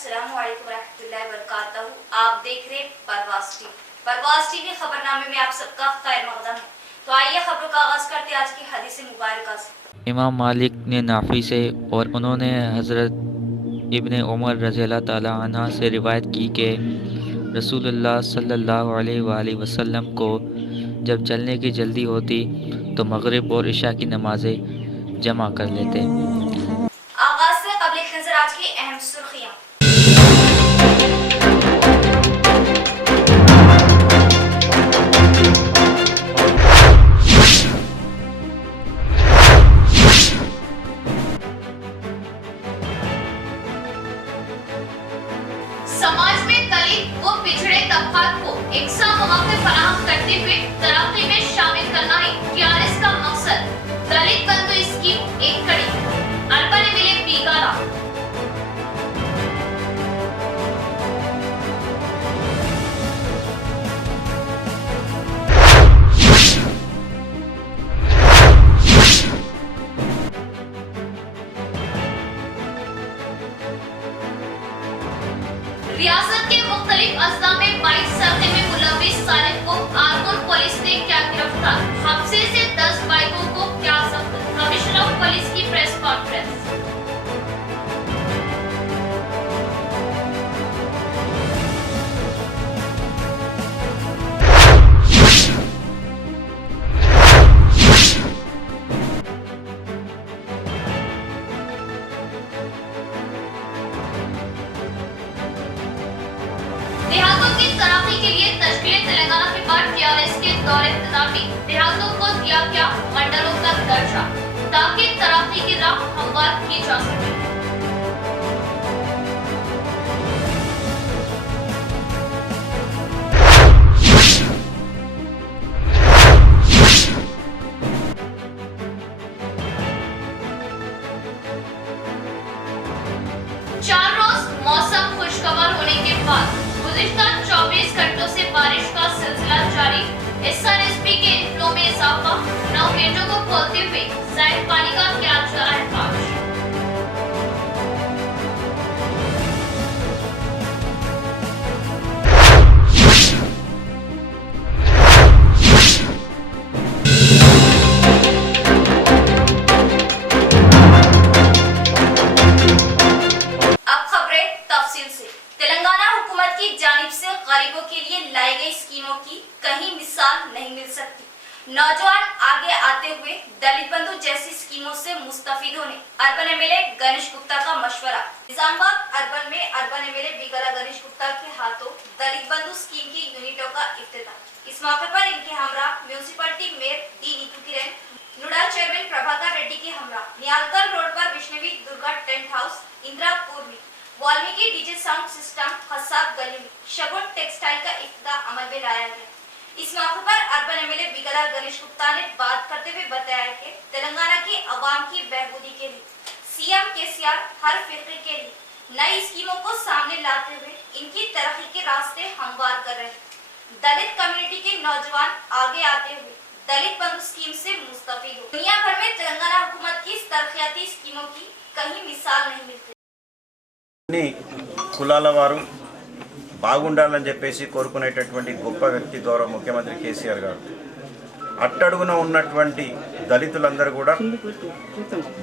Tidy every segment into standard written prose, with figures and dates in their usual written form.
अस्सलाम वालेकुम रहमतुल्लाहि व बरकातहू। आप देख रहे परवास टीवी खबरनामे में आप सबका खैर मकदम है। तो आइए खबरों का आगाज करते आज की हदीस मुबारका से। इमाम मालिक ने नाफी से और उन्होंने हज़रत इब्ने उमर रज़ियल्लाहु ताला अन्हा से रिवायत की कि रसूलुल्लाह सल्लल्लाहु अलैहि वसल्लम को जब चलने की जल्दी होती तो मगरिब और इशा की नमाज़ें जमा कर लेते। आगाज से कबल एक नजर आज की अहम सुर्खियां। समाज में दलित व पिछड़े तबकात को एकसा मौके फराहम करते हुए तरक्की में शामिल करना ही टीआरएस का मकसद। दलित बंधु स्कीम एक कड़ी अर्बन मिले बीगारा। रियासत के मुख्तलिफ अजला में 22 सरक़े में मुलव्विस सालिम को आरमूर पुलिस ने किया गिरफ्तार। हादसे से 10 बाइकों को किया जब्त। कमिश्नर ऑफ पुलिस की प्रेस कॉन्फ्रेंस। देहातों की तरक्की के लिए तश्कील तेलंगाना के बाद टीआरएस के दौर इख्तितामी देहातों को दिया गया मंडलों का दर्जा ताकि तरक्की की राह हमवार की जा सके। चार रोज मौसम खुशगवार होने के बाद गुज़िश्ता 24 घंटों से बारिश का सिलसिला जारी। एसआरएसपी के इनफ्लो में इजाफा। 9 गेटों को खोलते हुए ज़ायद पानी का किया जा रहा है काश। अब खबरें तफसील से। तेलंगाना हुकूमत की जानिब से गरीबों के लिए लाई गई स्कीमों की कहीं मिसाल नहीं मिल सकती। नौजवान आगे आते हुए दलित बंधु जैसी स्कीमों से मुस्तफिद होने अर्बन एमएलए गणेश गुप्ता का मशवरा। निजामाबाद अर्बन में अर्बन एमएलए बिगला गणेश गुप्ता के हाथों दलित बंधु स्कीम की यूनिटों का इफ्तिताह। इस मौके पर इनके हमरा म्यूनिसिपलिटी मेयर डी नीतू किरण, नुडा चेयरमैन प्रभाकर रेड्डी के हमरा नियालकर रोड पर विष्णवी दुर्गा टेंट हाउस, इंदिरापुर में वाल्मीकि डीजे साउंड सिस्टम, खसाब गली में शगुन टेक्सटाइल का इफ्तिताह अमल में लाया गया। इस मौके पर अर्बन एमएलए बिगला गणेश गुप्ता ने बात करते हुए बताया कि तेलंगाना की आवाम की बहबूदी के लिए सीएम केसीआर हर फिक्र के लिए नई स्कीमों को सामने लाते हुए इनकी तरक्की के रास्ते हमवार कर रहे हैं। दलित कम्युनिटी के नौजवान आगे आते हुए दलित बंधु स्कीम से मुस्तफिद हो। दुनिया भर में तेलंगाना हुकूमत की तरक्याती स्कीमों की कहीं मिसाल नहीं मिलती। కులాల వారు బాగుండాలని చెప్పేసి కోరుకునేటటువంటి గొప్ప వ్యక్తి గౌరవ ముఖ్యమంత్రి కేసీఆర్ గారు. అట్టడుగున ఉన్నటువంటి దళితులందరూ కూడా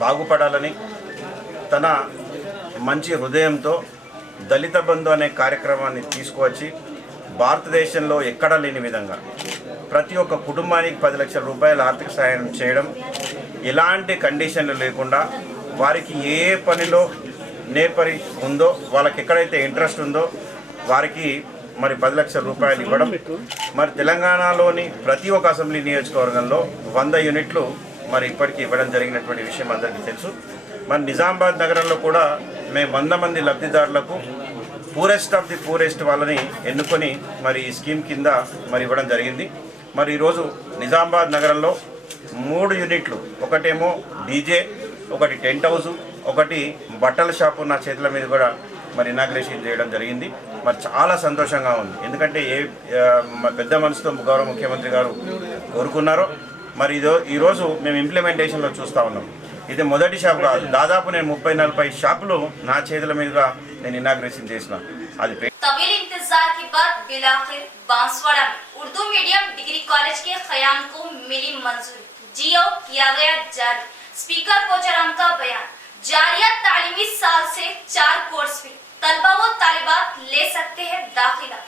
బాగుపడాలని తన మంచి హృదయంతో దళిత బంధు అనే కార్యక్రమాన్ని తీసుకువచ్చి భారతదేశంలో ఎక్కడా లేని విధంగా ప్రతి ఒక్క కుటుంబానికి 10 లక్షల రూపాయల ఆర్థిక సహాయం చేయడం, ఎలాంటి కండిషన్లు లేకుండా వారికి ఏ పనిలో నేర్పరి ఉందో వాళ్ళకి ఎక్కడైతే ఇంట్రెస్ట్ ఉందో వారికి మరి 10 లక్షల రూపాయలు ఇవ్వడం. మరి తెలంగాణలోని ప్రతి ఒక్క అసెంబ్లీ నియోజకవర్గంలో 100 యూనిట్లు మరి ఇప్పటికీ ఇవ్వడం జరిగినటువంటి విషయం అందరికీ తెలుసు. మరి నిజామాబాద్ నగరంలో కూడా మేము 100 మంది లబ్ధిదారులకు పూరెస్ట్ ఆఫ్ ది పూరెస్ట్ వాళ్ళని ఎన్నుకొని మరి ఈ స్కీమ్ కింద మరి ఇవ్వడం జరిగింది. మరి ఈరోజు నిజామాబాద్ నగరంలో 3 యూనిట్లు, ఒకటేమో డీజే, ఒకటి టెంట్ హౌస్, ఒకటి బట్టల షాపు నా చేతుల మీద కూడా మరి ఇనాగ్రేషన్ చేయడం జరిగింది. మరి చాలా సంతోషంగా ఉంది. ఎందుకంటే పెద్ద మనసుతో గౌరవ ముఖ్యమంత్రి గారు కోరుకున్నారో మరి ఈరోజు మేము ఇంప్లిమెంటేషన్లో చూస్తూ ఉన్నాం. ఇది మొదటి షాప్ కాదు, దాదాపు నేను 30-40 షాపులు నా చేతుల మీదుగా నేను ఇనాగ్రేషన్ చేసిన. అది तवील इंतजार के बाद बिलाखिर बांसवाड़ा में उर्दू मीडियम डिग्री कॉलेज के क़याम को मिली मंजूरी, जियो किया गया जारी। स्पीकर पोचाराम का बयान, जारिया तालीमी साल से 4 कोर्स में तलबा व तालिबात ले सकते हैं दाखिला।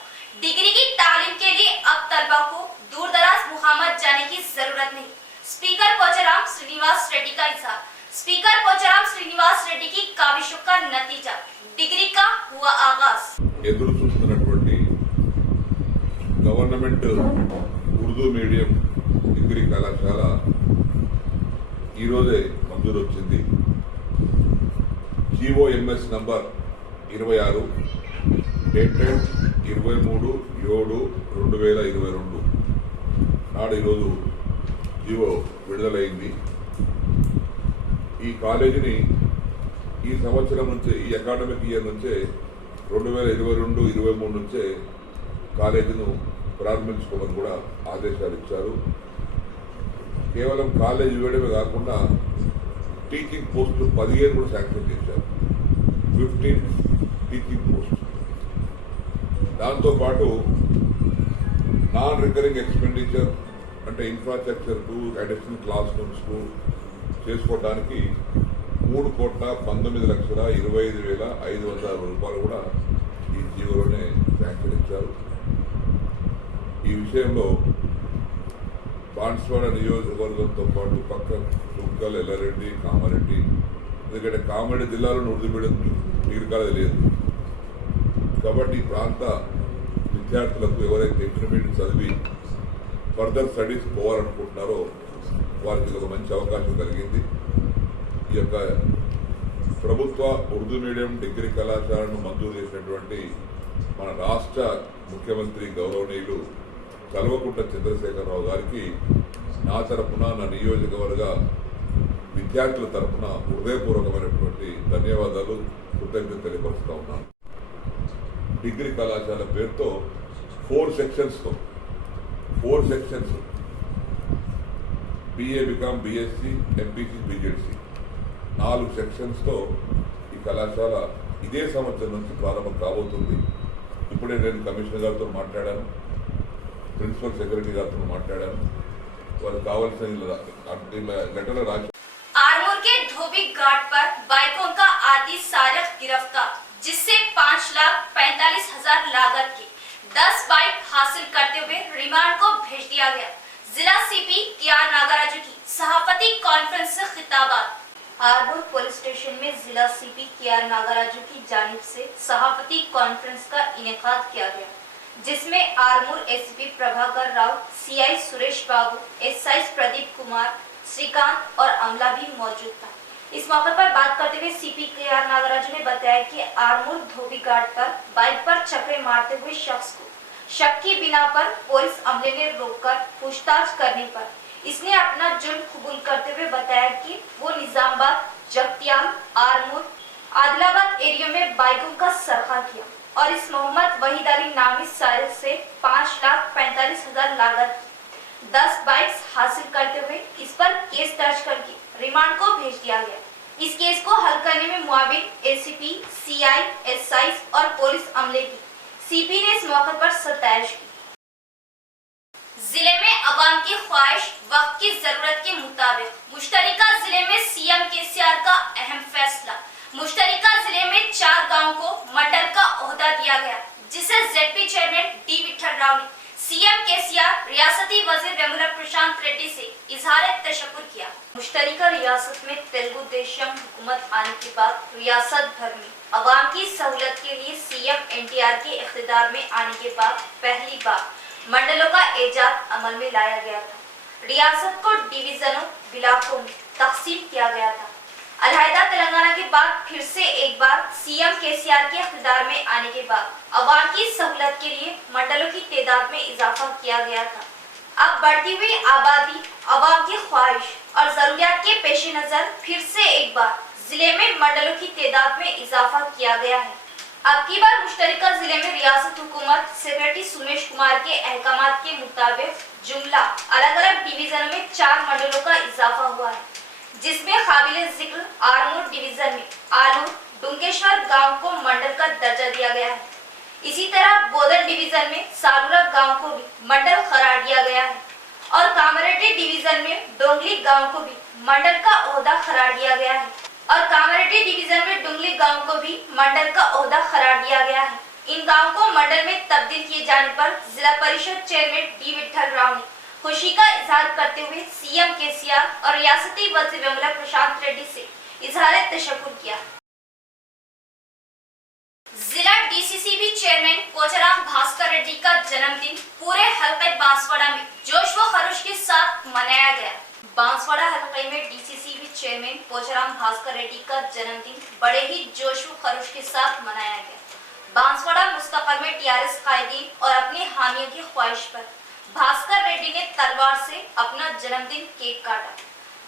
डिग्री की तालीम के लिए अब तलबा को दूर दराज मुकामात जाने की जरूरत नहीं। स्पीकर पोचाराम श्रीनिवास रेड्डी का इजहार। स्पीकर पोचाराम श्रीनिवास रेड्डी की काविशों का नतीजा, डिग्री का हुआ आगाज। ఎదురు చూస్తున్నటువంటి గవర్నమెంట్ ఉర్దూ మీడియం డిగ్రీ కళాశాల ఈరోజే మంజూరు వచ్చింది. GOMS నంబర్ 26 డేటెడ్ 23/7/2022 నాడు ఈరోజు జీవో విడుదలైంది. ఈ కాలేజీని ఈ సంవత్సరం నుంచే, ఈ అకాడమిక్ ఇయర్ నుంచే 2022-23 నుంచే కాలేజీను ప్రారంభించుకోమని కూడా ఆదేశాలు ఇచ్చారు. కేవలం కాలేజీ ఇవ్వడమే కాకుండా టీచింగ్ పోస్టులు 15 కూడా శాంక్షన్ చేశారు. 15 టీచింగ్ పోస్ట్. దాంతోపాటు నాన్ రికరింగ్ ఎక్స్పెండిచర్ అంటే ఇన్ఫ్రాస్ట్రక్చర్ కు, అడిషనల్ క్లాస్ రూమ్స్ కు చేసుకోవడానికి 3,19,25,560 రూపాయలు కూడా ఈ జీవోలోనే శాంక్షన్ ఇచ్చారు. ఈ విషయంలో బాన్స్వాడ నియోజకవర్గంతో పాటు పక్క చుక్కల్, ఎల్లారెడ్డి, కామారెడ్డి, ఎందుకంటే కామారెడ్డి జిల్లాలో ఉర్దూ మీడియం డిగ్రీ కాలేజీ లేదు కాబట్టి ఈ ప్రాంత విద్యార్థులకు ఎవరైతే ఇంటర్మీడియట్ చదివి ఫర్దర్ స్టడీస్ పోవాలనుకుంటున్నారో వారికి ఒక మంచి అవకాశం కలిగింది. ఈ యొక్క ప్రభుత్వ ఉర్దూ మీడియం డిగ్రీ కళాశాలను మంజూరు చేసినటువంటి మన రాష్ట్ర ముఖ్యమంత్రి గౌరవనీయులు కల్వకుంట్ల చంద్రశేఖరరావు గారికి నా తరఫున, నా నియోజకవర్గ విద్యార్థుల తరఫున హృదయపూర్వకమైనటువంటి ధన్యవాదాలు, కృతజ్ఞతలు తెలియపరుస్తూ ఉన్నాను. డిగ్రీ కళాశాల పేరుతో 4 సెక్షన్స్తో 4 sections BA, BCom, BSc, MPC, BJC 4 సెక్షన్స్తో ఈ కళాశాల ఇదే సంవత్సరం నుంచి ప్రారంభం కాబోతుంది. ఇప్పుడే నేను కమిషనర్ గారితో మాట్లాడాను, ప్రిన్సిపల్ సెక్రటరీ గారితో మాట్లాడాను. వారికి కావాల్సిన లెటర్లు రాసి आरमूर के धोबी घाट पर बाइकों का आदि सारक गिरफ्तार, जिससे 5,45,000 लागत की 10 बाइक हासिल करते हुए रिमांड को भेज दिया गया। जिला CP KR नागराजू की सहाफती कॉन्फ्रेंस से खिताबात। आरमूर पुलिस स्टेशन में जिला CP KR नागराजू की जानिब से सहाफती कॉन्फ्रेंस का इनेकाद किया गया, जिसमें Armoor SCP Prabhakar Rao, CI Suresh Babu, SI Pradeep Kumar, Shrikant और अमला भी मौजूद था। इस मौके पर बात करते हुए CP KR नागराजू ने बताया कि आरमूर धोबी घाट पर बाइक पर चक्रे मारते हुए शख्स को शक की बिना पर पुलिस अमले ने रोककर पूछताछ करने पर इसने अपना जुर्म कबूल करते हुए बताया कि वो निजामाबाद, जगतियाल, आरमूर, आदिलाबाद एरिया में बाइकों का सरखा किया और इस मोहम्मद वहीद अली नामी सारिक से 5,45,000 लागत 10 बाइक्स हासिल करते हुए इस पर केस दर्ज करके रिमांड को भेज दिया गया। इस केस को हल करने में मुआविन ACP, CI, SI और पुलिस अमले की CP ने इस मौके पर सताइश की। जिले में अवाम की ख्वाहिश वक्त की जरूरत के मुताबिक मुश्तरिका जिले में CM KCR का अहम फैसला। मुश्तरिका जिले में 4 गाँव को मंडल का ओहदा दिया गया, जिसे ZP chairman D Vithal Rao ने CM KCR रियासती वजीर वेमुला प्रशांत रेड्डी से इजहार तशक्कुर किया। मुश्तरिका रियासत में तेलुगु देशम हुकूमत आने के बाद रियासत भर में अवाम की सहूलत के लिए CM NTR के इख्तिदार में आने के बाद पहली बार मंडलों का एजाद अमल में लाया गया था। रियासत को डिवीजनों, इलाकों में तकसीम किया गया था। अलहदा तेलंगाना के बाद फिर से एक बार CM KCR के इख्तिदार में आने के बाद अवाम की सहूलत के लिए मंडलों की तादाद में इजाफा किया गया था। अब बढ़ती हुई आबादी, अवाम की ख्वाहिश और जरूरियात के पेश नजर फिर से एक बार जिले में मंडलों की तादाद में इजाफा किया गया है। अब की बार मुश्तरिका जिले में रियासत हुकूमत सेक्रेटरी सुमेश कुमार के अहकामात के मुताबिक जुमला अलग अलग डिवीजनों में 4 मंडलों का इजाफा हुआ है, जिसमें काबिले जिक्र आरमूर डिवीजन में आलूर डुंगेश्वर गांव को मंडल का दर्जा दिया गया है। इसी तरह बोधन डिवीजन में सालुरा गांव को भी मंडल करार दिया गया है और कामरेड्डी डिवीजन में डोंगली गांव को भी मंडल का ओहदा करार दिया गया है मंडल का ओहदा करार दिया गया है। इन गाँव को मंडल में तब्दील किए जाने पर जिला परिषद चेयरमैन डी विठल राव ने खुशी का इजहार करते हुए सीएम केसीआर और रियासती वजीर अमला प्रशांत रेड्डी से इजहार तशक्कुर किया। जिला डीसीसीबी चेयरमैन कोचराम भास्कर रेड्डी का जन्मदिन पूरे हलके बांसवाड़ा में जोश व खरोश के साथ मनाया गया। बांसवाड़ा हलके में डीसीसीबी चेयरमैन कोचराम भास्कर रेड्डी का जन्मदिन बड़े ही जोश व खरोश के साथ मनाया गया। बांसवाड़ा मुस्तकबिल में टीआरएस कायदीन और अपने हामियों की ख्वाहिश पर भास्कर रेड्डी ने तलवार से अपना जन्मदिन केक काटा।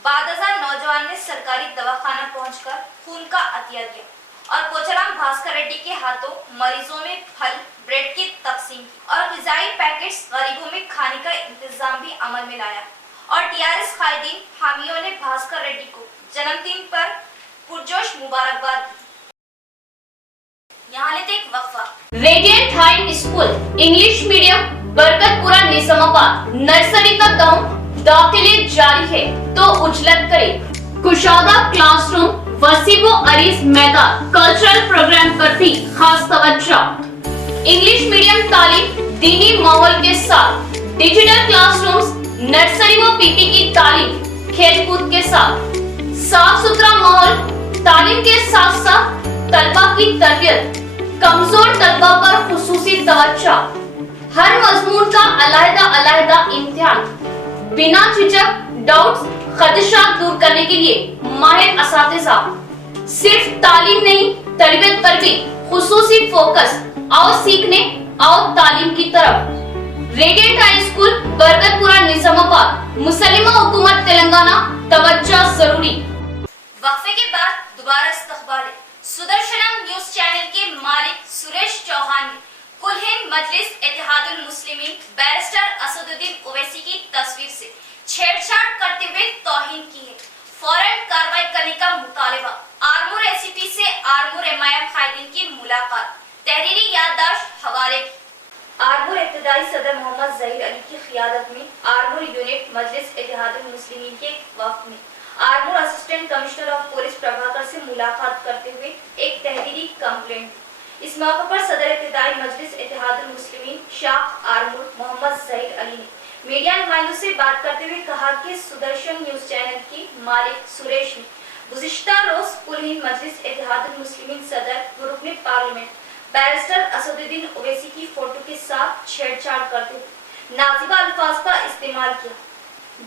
बाद नौजवान ने सरकारी दवाखाना पहुंचकर खून का अतिया दिया और कोचराम भास्कर रेड्डी के हाथों मरीजों में फल ब्रेड की तकसीम और ग़िज़ाई पैकेट्स गरीबों में खाने का इंतजाम भी अमल में लाया और टीआरएस कायदीन हामियों ने भास्कर रेड्डी को जन्मदिन पर पुरजोश मुबारकबाद दी। यहाँ लेते एक वक्फा। Radiant high school English medium Barkatpura Nizamabad nursery का दाखिले जारी है तो उजलत करे। कुशादा क्लासरूम वसीबो अरीज मैदान कल्चरल प्रोग्राम पर भी खास तवज्जो। इंग्लिश मीडियम तालीम दीनी माहौल के साथ डिजिटल क्लासरूम्स नर्सरी व पीटी की तालीम खेलकूद के साथ साफ सुथरा माहौल तालीम के साथ साथ तलबा की तरबियत कमजोर तलबा पर खुसूसी तवज्जो। हर मजमून का अलहदा इम्तिहान बिना झिझक डाउट्स खदशात दूर करने के लिए माहिर असातिज़ा। सिर्फ तालीम नहीं तरबियत पर भी खुसूसी फोकस। आओ सीखने आओ तालीम की तरफ। Radiant high school Barkatpura Nizamabad मुसलिमा हुकूमत तेलंगाना तवज्जो जरूरी। वक्फे के बाद दोबारा इस्तकबाल सुदर्शनम न्यूज चैनल के मालिक सुरेश चौहान ने कुल हिंद मजलिस इत्तेहादुल मुस्लिमीन बैरिस्टर असदुद्दीन ओवैसी की तस्वीर से छेड़छाड़ करते हुए तौहीन की है। फौरन कार्रवाई करने का मुतालिबा। आरमूर एसीपी से आरमूर एमआईएम कायदीन की मुलाकात। तहरीरी याददाश्त हवाले की। आरमूर इब्तदाई सदर मोहम्मद जहीर अली की क़ियादत में आरमूर यूनिट मजलिस इत्तेहादुल मुस्लिमीन के वफ़द में Armoor assistant commissioner of police Prabhakar से मुलाकात करते हुए एक तहरीरी कंप्लेंट। इस मौके पर सदर इब्तदाई मजलिस इत्तेहादुल मुस्लिमीन शाह आरमूर मोहम्मद जहीर अली ने मीडिया नुमाइंदों से बात करते हुए कहा कि सुदर्शन न्यूज चैनल के मालिक सुरेश ने गुज़िश्ता रोज कुल हिंद मजलिस इत्तेहादुल मुस्लिमीन सदर व रुकने पार्लियामेंट बैरिस्टर असदुद्दीन ओवैसी की फोटो के साथ छेड़छाड़ करते हुए नाज़िबा अल्फाज का इस्तेमाल किया,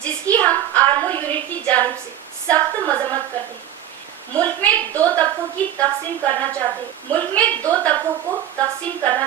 जिसकी हम आरमूर यूनिट की जानिब से सख्त मजम्मत करते हैं। मुल्क में दो तबकों को तकसीम करना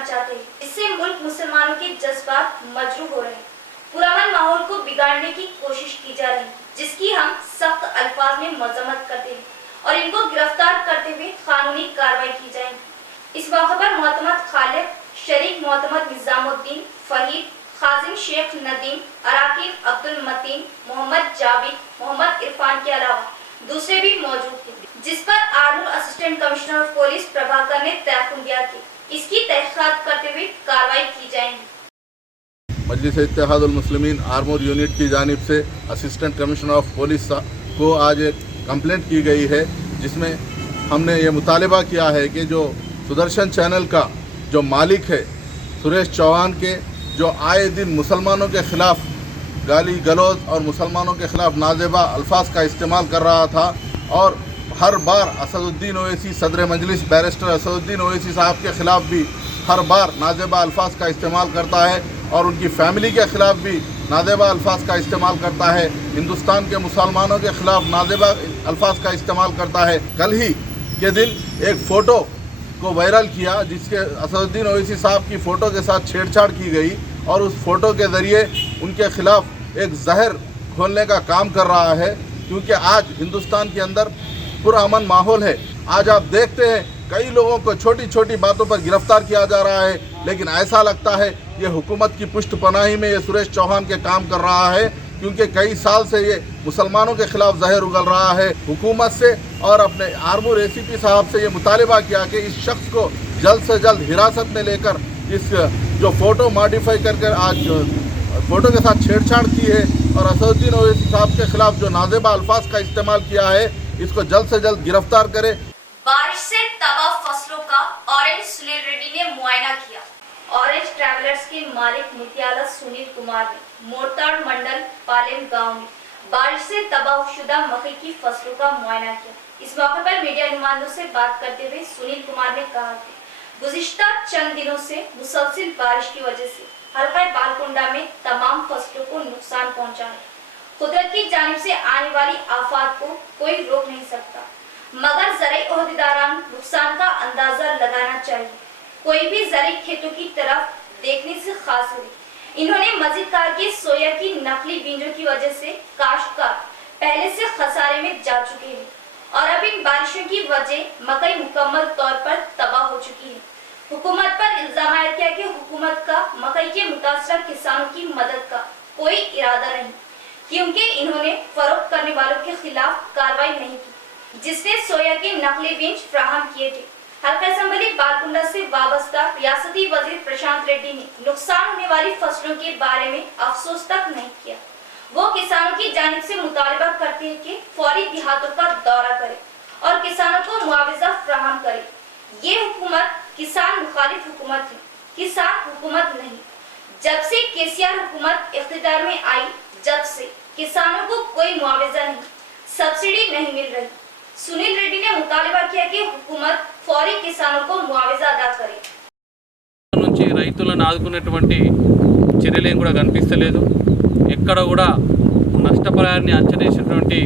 चाहते हैं इससे मुल्क मुसलमानों के जज्बात मजरूह हो रहे हैं। पुरअमन माहौल को बिगाड़ने की कोशिश की जा रही है, जिसकी हम सख्त अल्फाज में मजम्मत करते हैं और इनको गिरफ्तार करते हुए कानूनी कार्रवाई की जाएगी। इस मौके पर मोहतमद खालिद, शरीक मोहतमद निजामुद्दीन, फरीद, खाजिम शेख नदीम, अराकीन अब्दुल मतीन, मोहम्मद जावेद, मोहम्मद इरफान के अलावा दूसरे भी मौजूद थे, जिस पर Armoor assistant commissioner of police Prabhakar ने तहफ़्फ़ुज़ दिया कि इसकी तहक़ीक़ात करते हुए कार्रवाई की जाएगी। मजलिस इत्तेहादुल मुस्लिमीन आरमूर यूनिट की जानिब से असिस्टेंट कमिश्नर ऑफ पुलिस को आज एक कंप्लेंट की गई है, जिसमें हमने ये मुतालिबा किया है कि जो सुदर्शन चैनल का जो मालिक है सुरेश चौहान के जो आए दिन मुसलमानों के ख़िलाफ़ गाली गलौज और मुसलमानों के ख़िलाफ़ नाजेबा अल्फाज का इस्तेमाल कर रहा था और हर बार असदुद्दीन ओवैसी सदर मजलिस बैरिस्टर असदुद्दीन ओवैसी साहब के ख़िलाफ़ भी हर बार नाजेबा अल्फाज का इस्तेमाल करता है और उनकी फ़ैमिली के ख़िलाफ़ भी नाजेबा अल्फाज का इस्तेमाल करता है। हिंदुस्तान के मुसलमानों के ख़िलाफ़ नाजेबा अल्फाज का इस्तेमाल करता है। कल ही के दिन एक फ़ोटो को वायरल किया, जिसके असदुद्दीन ओवैसी साहब की फ़ोटो के साथ छेड़छाड़ की गई और उस फ़ोटो के ज़रिए उनके ख़िलाफ़ एक जहर खोलने का काम कर रहा है, क्योंकि आज हिंदुस्तान के अंदर पुरअमन माहौल है। आज आप देखते हैं कई लोगों को छोटी छोटी बातों पर गिरफ्तार किया जा रहा है, लेकिन ऐसा लगता है ये हुकूमत की पुष्ट पनाही में ये सुरेश चौहान के काम कर रहा है, क्योंकि कई साल से ये मुसलमानों के खिलाफ जहर उगल रहा है। हुकूमत से और अपने आर्मूर ACP साहब से ये मुतालिबा किया कि इस शख्स को जल्द से जल्द हिरासत में लेकर इस जो फ़ोटो मॉडिफाई कर आज फ़ोटो के साथ छेड़छाड़ की है और असदुद्दीन ओवैसी साहब के खिलाफ जो नाजेबा अल्फाज का इस्तेमाल किया है, इसको जल्द से जल्द गिरफ्तार करे। बारिश से तबाह फसलों का ऑरेंज सुनील रेड्डी ने मुआयना किया। ऑरेंज ट्रैवलर्स के मालिक मुतियाला सुनील कुमार ने मोरताड़ मंडल पालेम गांव में बारिश से तबाहशुदा मकई की फसलों का मुआयना किया। इस मौके पर मीडिया नुमाइंदों से बात करते हुए सुनील कुमार ने कहा कि गुज़िश्ता चंद दिनों से मुसलसल बारिश की वजह से हल्का बालकुंडा में तमाम फसलों को नुकसान पहुंचा है। कुदरत की जानिब से आने वाली आफात को कोई रोक नहीं सकता, मगर ज़राई ओहदेदारान नुकसान का अंदाजा लगाना चाहिए। कोई भी ज़राई खेतों की तरफ देखने से खास हुई। इन्होंने मजीद कहा कि सोया की नकली बीजों की वजह से काश्तकार पहले से खसारे में जा चुके हैं और अब इन बारिशों की वजह मकई मुकम्मल तौर पर तबाह हो चुकी है। हुकूमत पर इल्जाम आया किया कि हुकूमत का मकई के मुतासरा किसानों की मदद का कोई इरादा नहीं, क्योंकि इन्होंने फरोख्त करने वालों के खिलाफ कार्रवाई नहीं की जिसने सोया के नकली बीज फराहम किए थे। हल्का असम्बली बालकुंडा से वाबस्ता रियासती वजीर प्रशांत रेड्डी ने नुकसान होने वाली फसलों के बारे में अफसोस तक नहीं किया। वो किसानों की जानिब से मुतालबा करते हैं कि फौरी देहातों का दौरा करे और किसानों को मुआवजा फराहम करे। ये हुकूमत किसान मुखालिफ हुकूमत है, किसान हुकूमत नहीं। जब से केसीआर हुकूमत इख्तिदार में आई, जब से किसानों को कोई मुआवजा नहीं, सब्सिडी नहीं मिल रही। सुनील रेड्डी ने मुतालिबा किया कि हुकूमत फौरी किसानों को मुआवजा अदा करे। నుంచి రైతులను ఆదుకునేటువంటి చర్యలేం కూడా కనిపిస్తలేదు। ఎక్కడ కూడా నష్టపరిహారాన్ని అంచనేసినటువంటి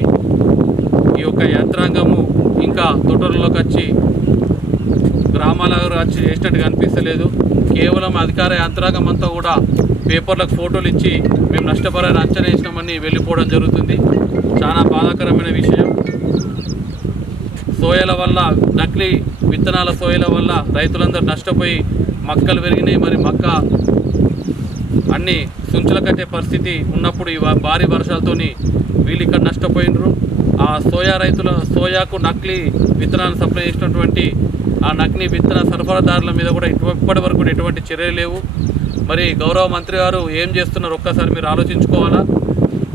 ఈ యొక్క యంత్రాంగము ఇంకా తోటల్లోకి వచ్చి గ్రామాలకు వచ్చి చేసినట్టు కనిపిస్తలేదు। కేవలం అధికార యంత్రాంగం అంతా కూడా పేపర్లకు ఫోటోలు ఇచ్చి మేము నష్టపరిహారం అంచనా వేసినామని వెళ్ళిపోవడం జరుగుతుంది। చాలా బాధాకరమైన విషయం। సోయాల వల్ల నకిలీ విత్తనాల సోయాల వల్ల రైతులందరూ నష్టపోయి మక్కలు పెరిగినాయి। మరి మక్క అన్ని సుంచుల కట్టే పరిస్థితి ఉన్నప్పుడు ఈ భారీ వర్షాలతోని వీళ్ళు ఇక్కడ నష్టపోయినరు। ఆ సోయా రైతుల సోయాకు నకిలీ విత్తనాలను సప్లై చేసినటువంటి ఆ నకిలీ విత్తన సరఫరాదారుల మీద కూడా ఇప్పటి వరకు కూడా ఎటువంటి చర్యలు లేవు। మరి గౌరవ మంత్రి గారు ఏం చేస్తున్నారు ఒక్కసారి మీరు ఆలోచించుకోవాలా।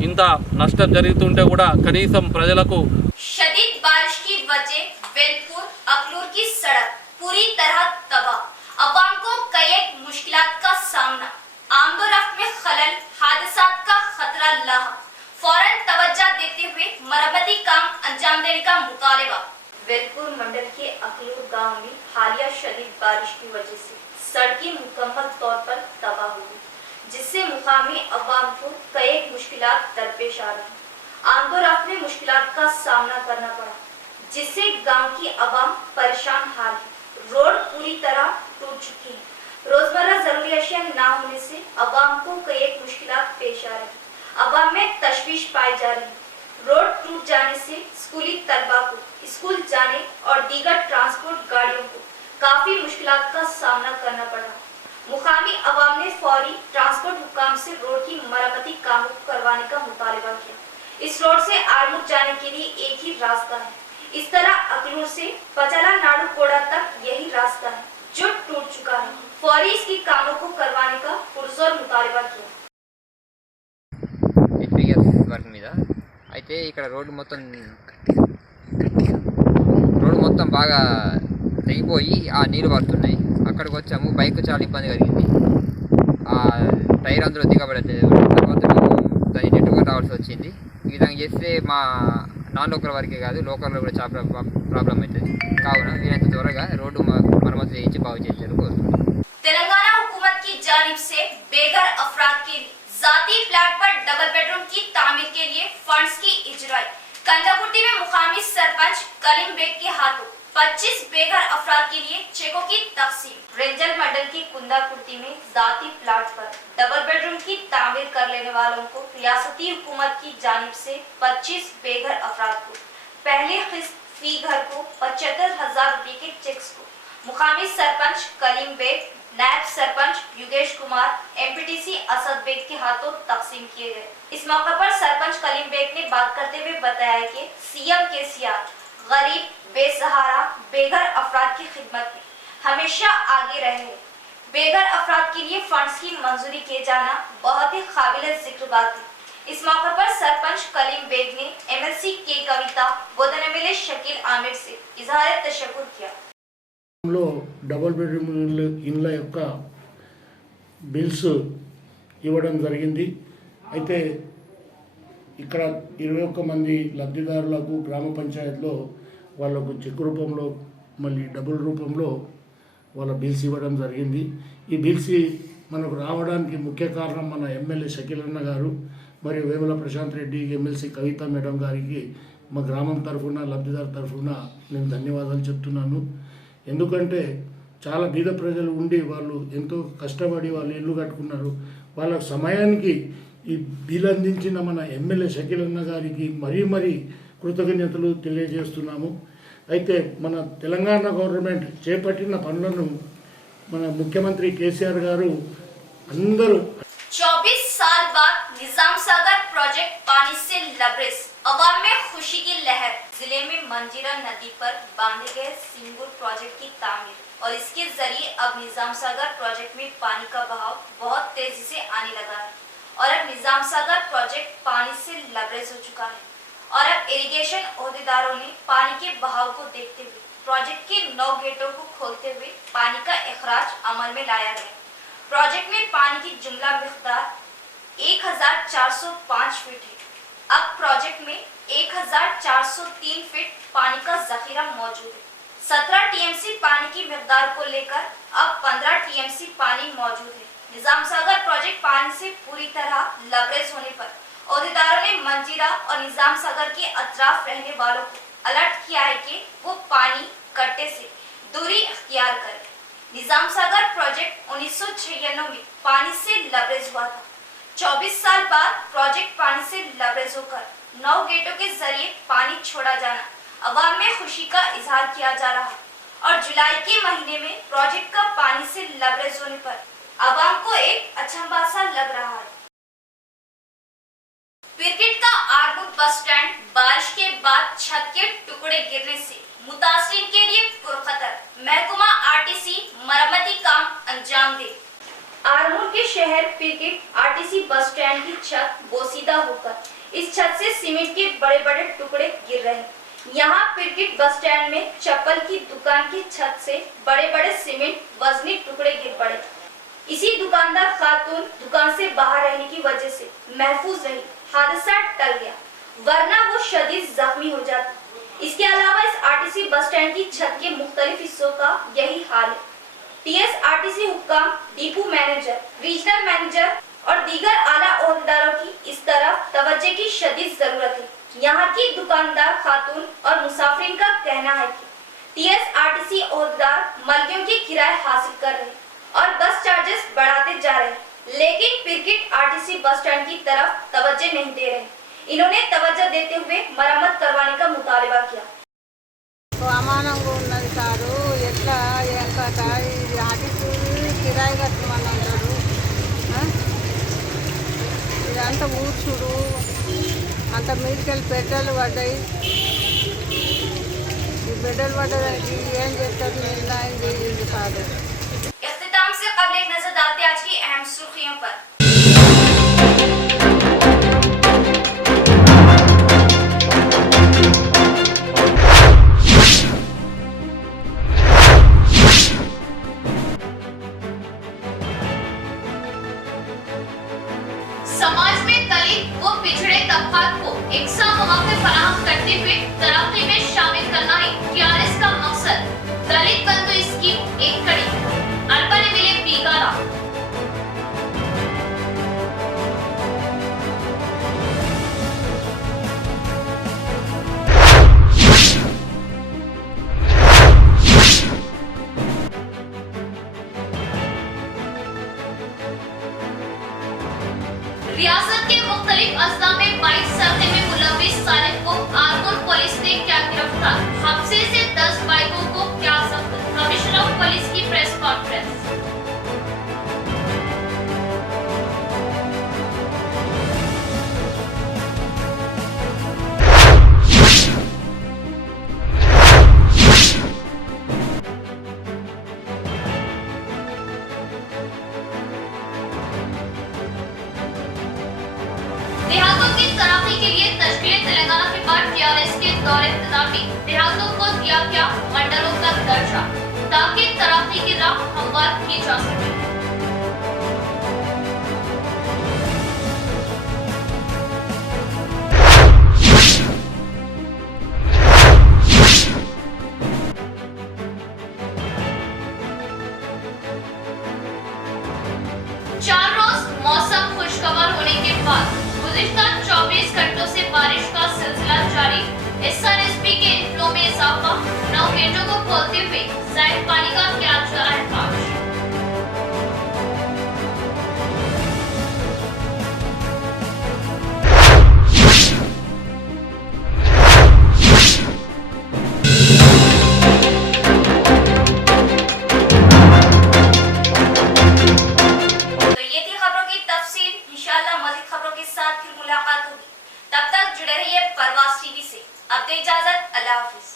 ఇంత నష్టం జరుగుతుంటే కూడా కనీసం ప్రజలకు शदीद बारिश की वजह वेलपुर अखलूर की सड़क पूरी तरह तबाह, अवाम को कई एक मुश्किलात का सामना, आमदोरफ्त में खलल, हादसात का खतरा लाहा। फौरन तवज्जो देते हुए मरम्मती काम अंजाम देने का मुतालिबा। वेलपुर मंडल के अखलूर गांव में हालिया शदीद बारिश की वजह से सड़कें मुकम्मल तौर पर तबाह हुई, जिससे मुकामी अवाम को कई एक मुश्किलात दरपेश आ रही। आमदोरफ्त में मुश्किलात का सामना करना पड़ा, जिससे गांव की अवाम परेशान हाल है। रोड पूरी तरह टूट चुकी है। रोजमर्रा जरूरी अशिया न होने से अवाम को कई एक मुश्किलात पेश आ रही। अवाम में तशवीश पाई जा रही। रोड टूट जाने से स्कूली तलबा को स्कूल जाने और दीगर ट्रांसपोर्ट गाड़ियों को काफी मुश्किलात का सामना करना पड़ा। मुकामी अवाम ने फौरी ट्रांसपोर्ट हुकाम से रोड की मरम्मती कामों को करवाने का मुतालिबा किया। इस रोड से आरमूर जाने के लिए एक ही रास्ता है। इस तरह अखलूर से पचाला नाडू कोड़ा तक यही रास्ता है जो टूट चुका है। फौरी इसकी कामों को करवाने का पुरजोर मुतालिबा किया। వర్క్ మీద అయితే ఇక్కడ రోడ్డు మొత్తం బాగా తెగిపోయి ఆ నీళ్ళు పడుతున్నాయి। అక్కడికి వచ్చాము, బైక్ చాలా ఇబ్బంది కలిగింది। ఆ టైర్ అందులో దిగబడలేదు, తర్వాత దాన్ని నెట్టుకొని రావాల్సి వచ్చింది। ఈ విధంగా చేస్తే మా నాన్ లోకల్ వరకే కాదు, లోకల్లో కూడా చాలా ప్రాబ్లం అవుతుంది। కావున వీరంత త్వరగా రోడ్డు మరమ్మతు చేయించి బాగు చేశారు కోరుతున్నాను। तेलंगाना हुकूमत की जानिब से बेघर अफराद के लिए जाती प्लाट पर डबल बेडरूम की तामीर के लिए फंड्स की इजराई। कंदाकुर्ती में मुकामी सरपंच कलीम बेग के हाथों 25 बेघर अफराद के लिए चेकों की तकसीम। रेंजल मंडल की कुंदाकुर्ती में जाती प्लाट पर डबल बेडरूम की तामीर कर लेने वालों को रियासती हुकूमत की जानिब से 25 बेघर अफराद को पहले किस्त फी घर को 75,000 रुपए के चेक्स को मुकामी सरपंच कलीम बेग नायब सरपंच युगेश कुमार, एमपीटीसी असद बेग के हाथों तकसीम किए गए। इस मौके पर सरपंच कलीम बेग ने बात करते हुए बताया कि सीएम केसीआर गरीब, बेसहारा, बेघर अफराद की खिदमत में हमेशा आगे रहे हैं। बेघर अफराद के लिए फंड्स की मंजूरी किए जाना बहुत ही काबिल जिक्र बात है। इस मौके पर सरपंच कलीम बेग ने एमएलसी के कविता, बोधन एमएलए शकील आमिर से इजहार तशक्कुर किया। డబుల్ బెడ్రూమ్ ఇళ్ళ యొక్క బిల్స్ ఇవ్వడం జరిగింది. అయితే ఇక్కడ 21 మంది లబ్ధిదారులకు గ్రామ పంచాయతీలో వాళ్ళకు చెక్ రూపంలో మళ్ళీ డబుల్ రూపంలో వాళ్ళ బిల్స్ ఇవ్వడం జరిగింది. ఈ బిల్స్ మనకు రావడానికి ముఖ్య కారణం మన ఎమ్మెల్యే షకీల్ అన్న గారు మరియు వేముల ప్రశాంత్ రెడ్డి, ఎమ్మెల్సీ కవిత మేడం గారికి మా గ్రామం తరఫున, లబ్ధిదారు తరఫున నేను ధన్యవాదాలు చెప్తున్నాను. ఎందుకంటే చాలా బీద ప్రజలు ఉండి వాళ్ళు ఎంతో కష్టపడి వాళ్ళు ఇల్లు కట్టుకున్నారు. వాళ్ళ సమయానికి ఈ బిల్ అందించిన మన ఎమ్మెల్యే షకీల్ అన్న గారికి మరీ కృతజ్ఞతలు తెలియజేస్తున్నాము. అయితే మన తెలంగాణ గవర్నమెంట్ చేపట్టిన పనులను మన ముఖ్యమంత్రి కేసీఆర్ గారు అందరూ 24 साल बाद निजाम सागर प्रोजेक्ट पानी से लबरेज, अवाम में खुशी की लहर। जिले में मंजीरा नदी पर बांधे गए सिंगुर प्रोजेक्ट की तामीर और इसके जरिए अब निजाम सागर प्रोजेक्ट में पानी का बहाव बहुत तेजी से आने लगा है और अब निजाम सागर प्रोजेक्ट पानी से लबरेज हो चुका है और अब इरिगेशन ओहदेदारों ने पानी के बहाव को देखते हुए प्रोजेक्ट के 9 गेटों को खोलते हुए पानी का इखराज अमल में लाया गया। प्रोजेक्ट में पानी की जुमला मिक़दार 1405 फीट है। अब प्रोजेक्ट में 1403 फीट पानी का जखीरा मौजूद है। 17 टीएमसी पानी की मिक़दार को लेकर अब 15 टीएमसी पानी मौजूद है। निजाम सागर प्रोजेक्ट पानी से पूरी तरह लबरेज होने पर ओहदेदारों ने मंजीरा और निजाम सागर के अतराफ रहने वालों को अलर्ट किया है कि वो पानी कट्टे से दूरी इख्तियार करें। निजाम सागर प्रोजेक्ट 1996 में पानी से लबरेज हुआ था। 24 साल बाद प्रोजेक्ट पानी से लबरेज होकर 9 गेटों के जरिए पानी छोड़ा जाना अवाम में खुशी का इजहार किया जा रहा है और जुलाई के महीने में प्रोजेक्ट का पानी से लबरेज होने पर अवाम को एक अचंभा सा लग रहा है। पिरकिट का आरमूर बस स्टैंड बारिश के बाद छत के टुकड़े गिरने से मुतासरीन के लिए पुरखतर। महकमा आरटीसी मरम्मती काम अंजाम दे। आरमूर के शहर पिरकिट आरटीसी बस स्टैंड की छत बोसीदा होकर इस छत से सीमेंट के बड़े टुकड़े गिर रहे हैं। यहाँ पिरकिट बस स्टैंड में चप्पल की दुकान की छत से बड़े सीमेंट वजनी टुकड़े गिर पड़े। इसी दुकानदार खातून दुकान से बाहर रहने की वजह से महफूज रही, हादसा टल गया, वरना वो शदीद जख्मी हो जाती। इसके अलावा इस आरटीसी बस स्टैंड की छत के मुख्तलिफ हिस्सों का यही हाल है। टीएस आरटीसी हुक्काम, डिपो मैनेजर, रीजनल मैनेजर और दीगर आला ओहदेदारों की इस तरफ तवज्जो की शदीद जरूरत है। यहाँ की दुकानदार खातून और मुसाफिरीन का कहना है कि टीएस आरटीसी ओहदेदार मलगियों की किराए हासिल कर रहे और बस चार्जेस बढ़ाते जा रहे, लेकिन पिरकिट आरटीसी बस स्टैंड की तरफ तवज्जो नहीं दे रहे। इन्होंने तवज्जो देते हुए मरम्मत करवाने का मुतालबा किया। అమానంగా ఉన్నది కాదు, ఎట్లా ఏం కథ, ఇది ఆఫీసు కిరాయి కట్టమని అన్నాడు. ఇదంతా ఊడ్చుడు, అంత మీదకెళ్ళి బిడ్డలు పడ్డాయి. ఈ బిడ్డలు పడ్డదానికి ఏం చేస్తారు, నిర్ణయం ఇది కాదు. इख्तिताम से कबल एक नजर डालते आज की अहम सुर्खियों पर। समाज में दलित व पिछड़े तबकात को एकसा मौके फराहम करते हुए तरक्की में शामिल करना ही टीआरएस का मकसद। दलित बंधु स्कीम एक कड़ी। अर्बन मिले बीगारा। रियासत के मुख्तलिफ अजला में 22 सरक़े में मुलव्विस सालिक को आरमूर पुलिस ने क्या गिरफ्तार। हादसे से 10 बाइकों को क्या जब्त। कमिश्नर ऑफ पुलिस की प्रेस कॉन्फ्रेंस। टीआरएस के दौरे इंतजाम में देहातों को दिया गया मंडलों का दर्जा ताकि तरक्की की राह हमवार की जा सके। चार रोज मौसम खुशगवार होने के बाद गुज़िश्ता 24 घंटों से बारिश का सिलसिला जारी। एसआरएसपी के इनफ्लो में इजाफा, 9 गेटों को खोलते हुए साइड पानी का किया जा रहा है काज। इंशाअल्लाह मज़ीद खबरों के साथ फिर मुलाकात होगी। तब तक जुड़े रहिए परवास टीवी से। अब दे इजाजत, अल्लाह हाफिज।